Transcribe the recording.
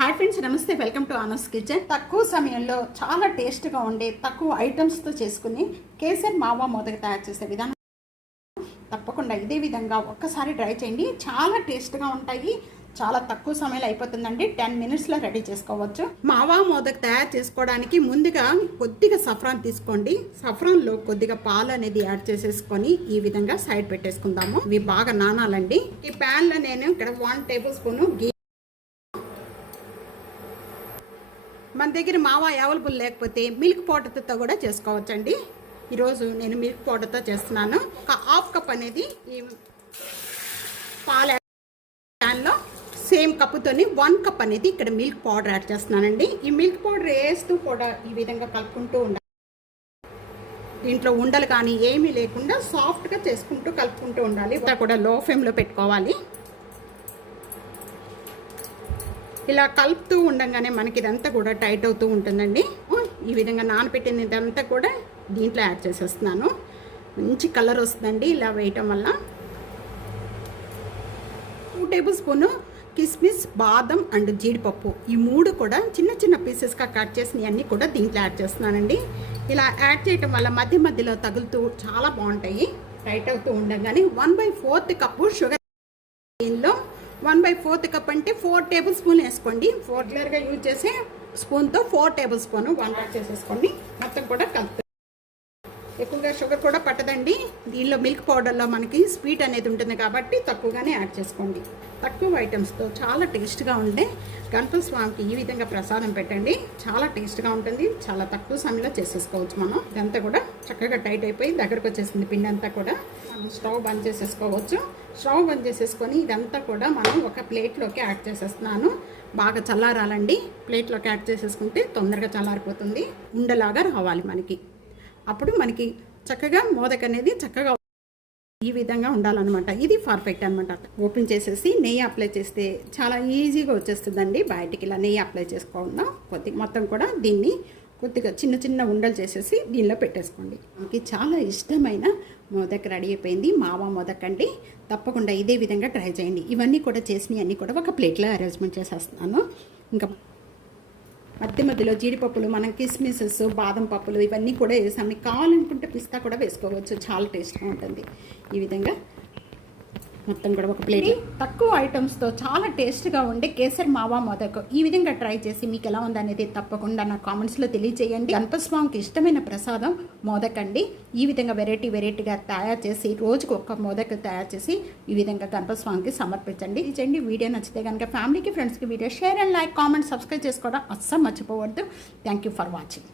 Hi friends, నమస్తే. Welcome to anus kitchen. తక్కువ సమయంలో చాలా టేస్ట్గా ఉండే తక్కువ ఐటమ్స్తో చేసుకుని కేసర్ మావా మోదక తయారు చేసే విధానం తప్పకుండా ఇదే విధంగా ఒక్కసారి ట్రై చేయండి. చాలా టేస్ట్గా ఉంటాయి. చాలా తక్కువ సమయంలో అయిపోతుందండి. 10 మినిట్స్లో రెడీ చేసుకోవచ్చు. మావా మోదక తయారు చేసుకోవడానికి ముందుగా కొద్దిగా సఫ్రాన్ తీసుకోండి. సఫ్రాన్లో కొద్దిగా పాలు అనేది యాడ్ చేసేసుకొని ఈ విధంగా సైడ్ పెట్టేసుకుందాము. ఇవి బాగా నానాలండి. ఈ ప్యాన్లో నేను ఇక్కడ 1 టేబుల్ స్పూన్ గీ. మన దగ్గర మావా అవైలబుల్ లేకపోతే మిల్క్ పౌడర్తో కూడా చేసుకోవచ్చండి. ఈరోజు నేను మిల్క్ పౌడర్తో చేస్తున్నాను. ఒక హాఫ్ కప్ అనేది ఈ పాల ప్యాన్లో సేమ్ కప్పుతోని 1 కప్ అనేది ఇక్కడ మిల్క్ పౌడర్ యాడ్ చేస్తున్నానండి. ఈ మిల్క్ పౌడర్ వేస్తూ కూడా ఈ విధంగా కలుపుకుంటూ ఉండాలి. దీంట్లో ఉండలు కానీ ఏమీ లేకుండా సాఫ్ట్గా చేసుకుంటూ కలుపుకుంటూ ఉండాలి. ఇదంతా కూడా లో ఫ్లేమ్లో పెట్టుకోవాలి. ఇలా కలుపుతూ ఉండగానే మనకి ఇదంతా కూడా టైట్ అవుతూ ఉంటుందండి. ఈ విధంగా నానబెట్టిన ఇదంతా కూడా దీంట్లో యాడ్ చేసేస్తున్నాను. మంచి కలర్ వస్తుందండి ఇలా వేయటం వల్ల. 2 టేబుల్ స్పూన్ కిస్మిస్, బాదం అండ్ జీడిపప్పు, ఈ 3 కూడా చిన్న చిన్న పీసెస్గా కట్ చేసిన అన్నీ కూడా దీంట్లో యాడ్ చేస్తున్నానండి. ఇలా యాడ్ చేయటం వల్ల మధ్య మధ్యలో తగులుతూ చాలా బాగుంటాయి. టైట్ అవుతూ ఉండగానే 1/4 కప్పు షుగర్. దీనిలో 1/4 కప్ అంటే 4 టేబుల్ స్పూన్ వేసుకోండి. రెగ్యులర్గా యూజ్ చేసే స్పూన్తో 4 టేబుల్ స్పూన్ 1 యాడ్ చేసేసుకోండి. మొత్తం కూడా కలుపు. ఎక్కువగా షుగర్ కూడా పట్టదండి. దీనిలో మిల్క్ పౌడర్లో మనకి స్వీట్ అనేది ఉంటుంది కాబట్టి తక్కువగానే యాడ్ చేసుకోండి. తక్కువ ఐటమ్స్తో చాలా టేస్ట్గా ఉండే గణపతి స్వామికి ఈ విధంగా ప్రసాదం పెట్టండి. చాలా టేస్ట్గా ఉంటుంది. చాలా తక్కువ సమయంలో చేసేసుకోవచ్చు మనం. ఇదంతా కూడా చక్కగా టైట్ అయిపోయి దగ్గరకు వచ్చేసింది పిండి అంతా కూడా. మనం స్టవ్ బంద్ చేసేసుకోవచ్చు. స్టవ్ బంద్ చేసేసుకొని ఇదంతా కూడా మనం ఒక ప్లేట్లోకి యాడ్ చేసేస్తున్నాను. బాగా చల్లారాలండి. ప్లేట్లోకి యాడ్ చేసేసుకుంటే తొందరగా చల్లారిపోతుంది. ఉండలాగా రావాలి మనకి. అప్పుడు మనకి చక్కగా మోదక అనేది చక్కగా ఈ విధంగా ఉండాలన్నమాట. ఇది పర్ఫెక్ట్ అనమాట. ఓపెన్ చేసేసి నెయ్యి అప్లై చేస్తే చాలా ఈజీగా వచ్చేస్తుందండి. బయటికి ఇలా నెయ్యి అప్లై చేసుకోకుండా కొద్దిగా మొత్తం కూడా దీన్ని కొద్దిగా చిన్న చిన్న ఉండలు చేసేసి దీనిలో పెట్టేసుకోండి. మనకి చాలా ఇష్టమైన మోదక రెడీ అయిపోయింది. మావా మోదక అండి. తప్పకుండా ఇదే విధంగా ట్రై చేయండి. ఇవన్నీ కూడా చేసినవి అన్నీ కూడా ఒక ప్లేట్లో అరేంజ్మెంట్ చేసేస్తున్నాను. ఇంకా మధ్య మధ్యలో జీడిపప్పులు, మనం కిస్మిసెస్, బాదం పప్పులు ఇవన్నీ కూడా వేసాం. మీకు కావాలనుకుంటే పిస్తా కూడా వేసుకోవచ్చు. చాలా టేస్ట్గా ఉంటుంది. ఈ విధంగా మొత్తం కూడా ఒక ప్లేట్. తక్కువ ఐటమ్స్తో చాలా టేస్ట్గా ఉండే కేసర్ మావా మోదక్ ఈ విధంగా ట్రై చేసి మీకు ఎలా ఉందనేది తప్పకుండా నా కామెంట్స్లో తెలియజేయండి. గణపతి స్వామికి ఇష్టమైన ప్రసాదం మోదక్ అండి. ఈ విధంగా వెరైటీగా తయారు చేసి రోజుకు ఒక మోదక్ తయారు చేసి ఈ విధంగా గణపతి స్వామికి సమర్పించండి. ఇచ్చండి. వీడియో నచ్చితే కనుక ఫ్యామిలీకి, ఫ్రెండ్స్కి video share and like, comment, subscribe చేసుకోవడం అస్సలు మర్చిపోవద్దు. Thank you for watching.